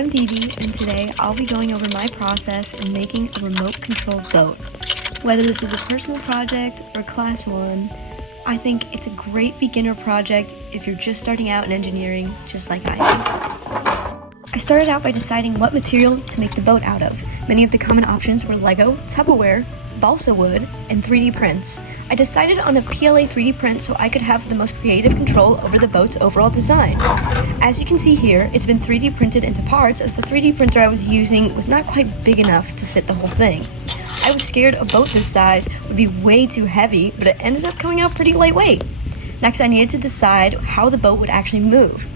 I'm Dee Dee, and today I'll be going over my process in making a remote-controlled boat. Whether this is a personal project or class 1, I think it's a great beginner project if you're just starting out in engineering, just like I am. I started out by deciding what material to make the boat out of. Many of the common options were Lego, Tupperware, balsa wood, and 3D prints. I decided on a PLA 3D print so I could have the most creative control over the boat's overall design. As you can see here, it's been 3D printed into parts as the 3D printer I was using was not quite big enough to fit the whole thing. I was scared a boat this size would be way too heavy, but it ended up coming out pretty lightweight. Next, I needed to decide how the boat would actually move.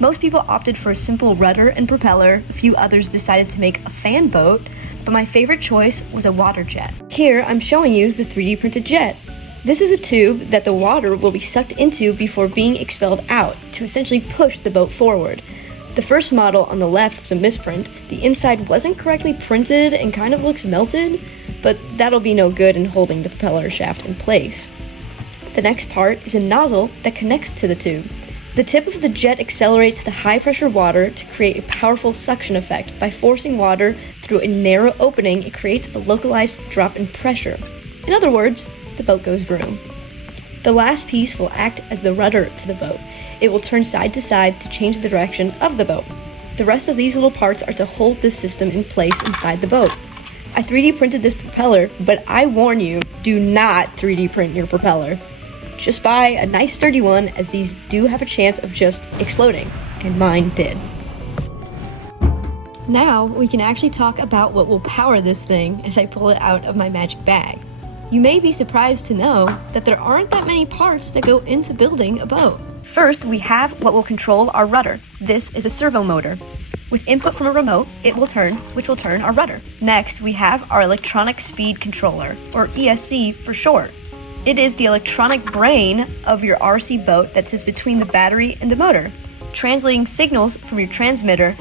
Most people opted for a simple rudder and propeller. A few others decided to make a fan boat, but my favorite choice was a water jet. Here, I'm showing you the 3D printed jet. This is a tube that the water will be sucked into before being expelled out to essentially push the boat forward. The first model on the left was a misprint. The inside wasn't correctly printed and kind of looks melted, but that'll be no good in holding the propeller shaft in place. The next part is a nozzle that connects to the tube. The tip of the jet accelerates the high-pressure water to create a powerful suction effect. By forcing water through a narrow opening, it creates a localized drop in pressure. In other words, the boat goes vroom. The last piece will act as the rudder to the boat. It will turn side to side to change the direction of the boat. The rest of these little parts are to hold this system in place inside the boat. I 3D printed this propeller, but I warn you, do not 3D print your propeller. Just buy a nice sturdy one, as these do have a chance of just exploding, and mine did. Now we can actually talk about what will power this thing as I pull it out of my magic bag. You may be surprised to know that there aren't that many parts that go into building a boat. First, we have what will control our rudder. This is a servo motor. With input from a remote, which will turn our rudder. Next, we have our electronic speed controller, or ESC for short. It is the electronic brain of your RC boat that sits between the battery and the motor, translating signals from your transmitter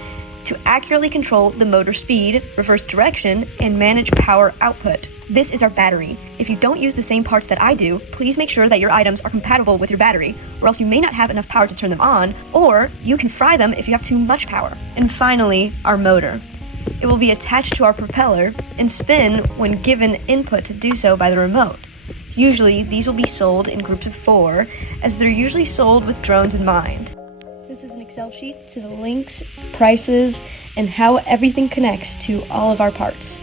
to accurately control the motor speed, reverse direction, and manage power output. This is our battery. If you don't use the same parts that I do, please make sure that your items are compatible with your battery, or else you may not have enough power to turn them on, or you can fry them if you have too much power. And finally, our motor. It will be attached to our propeller and spin when given input to do so by the remote. Usually, these will be sold in groups of 4, as they're usually sold with drones in mind. This is an Excel sheet to the links, prices, and how everything connects to all of our parts.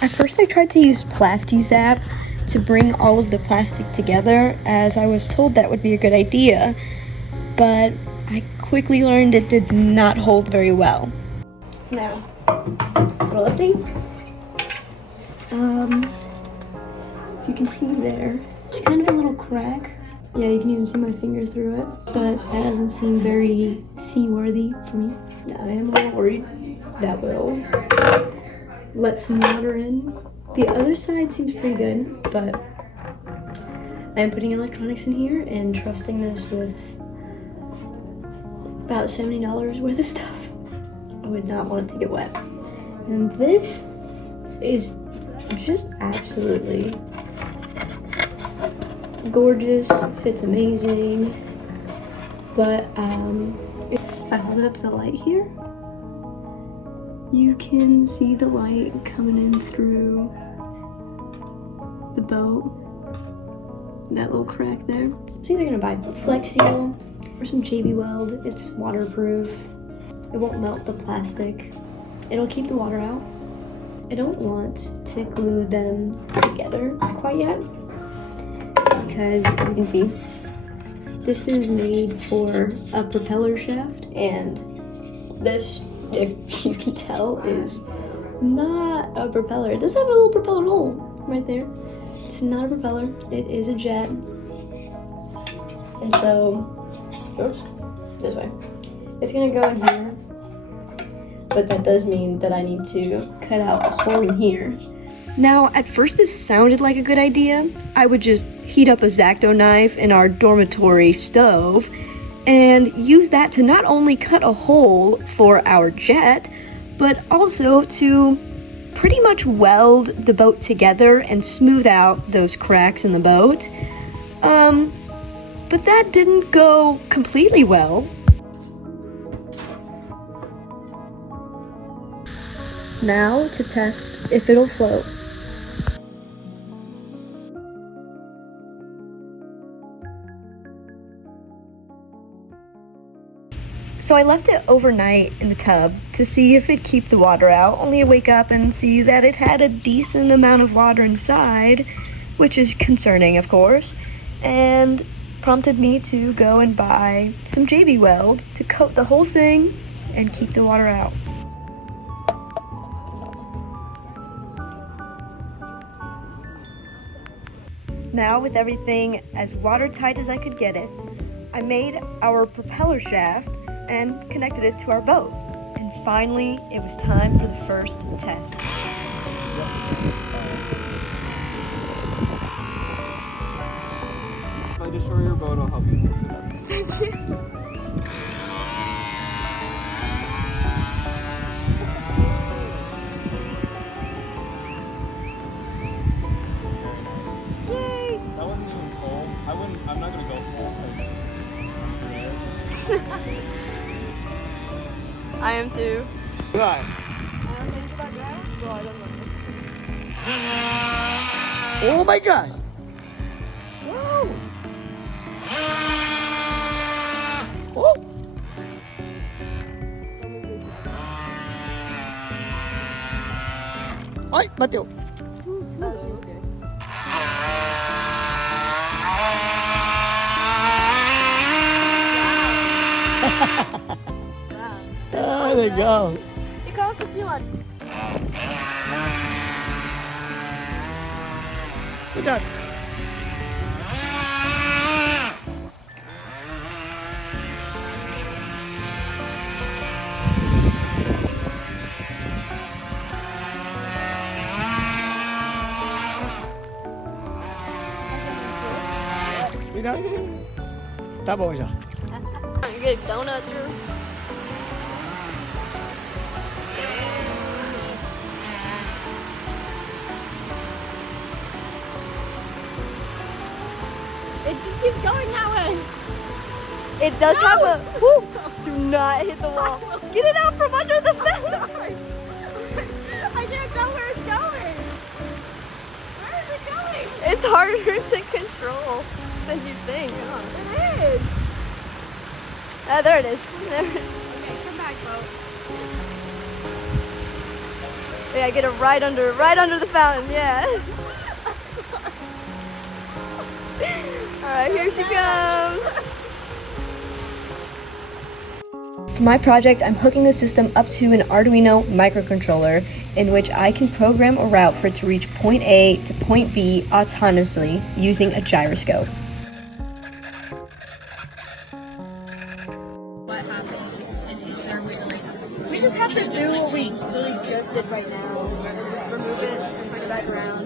At first I tried to use Plasti-Zap to bring all of the plastic together, as I was told that would be a good idea, but I quickly learned it did not hold very well. Now, little update. You can see there, there's kind of a little crack. Yeah, you can even see my finger through it, but that doesn't seem very seaworthy for me. I am a little worried that will let some water in. The other side seems pretty good, but I am putting electronics in here and trusting this with about $70 worth of stuff. I would not want it to get wet. And this is just absolutely gorgeous, fits amazing, but if I hold it up to the light here, you can see the light coming in through the boat, that little crack there. I'm either gonna buy Flex Seal or some JB Weld. It's waterproof. It won't melt the plastic. It'll keep the water out. I don't want to glue them together quite yet, because you can see this is made for a propeller shaft, and this, if you can tell, is not a propeller. It does have a little propeller hole right there. It's not a propeller, it is a jet. And so, oops, this way. It's gonna go in here, but that does mean that I need to cut out a hole in here. Now, at first this sounded like a good idea. I would just heat up a X-Acto knife in our dormitory stove and use that to not only cut a hole for our jet, but also to pretty much weld the boat together and smooth out those cracks in the boat. But that didn't go completely well. Now to test if it'll float. So I left it overnight in the tub to see if it'd keep the water out, only to wake up and see that it had a decent amount of water inside, which is concerning, of course, and prompted me to go and buy some JB Weld to coat the whole thing and keep the water out. Now, with everything as watertight as I could get it, I made our propeller shaft and connected it to our boat. And finally, it was time for the first test. If I destroy your boat, I'll help you fix it up. Thank you. Yay! That wasn't even full. I'm not gonna go full because I'm scared. I am too. Right. Oh my gosh! Whoa! Oh! Ay, bateu! Ah, legal! Ikaw sa pilan. Cuidado! Cuidado! Tá bom já. You get donuts or? It just keeps going that way. It does have a... Woo, do not hit the wall. Get it out from under the fence. I can't tell where it's going. Where is it going? It's harder to control than you think. It is. Ah, there it is. There. Okay, come back, boat. Yeah, get it right under the fountain. Yeah. All right, here she comes. For my project, I'm hooking the system up to an Arduino microcontroller in which I can program a route for it to reach point A to point B autonomously using a gyroscope. What happens? And is there a way to make it? We just have to do what we really just did right now. Just remove it and put it back around.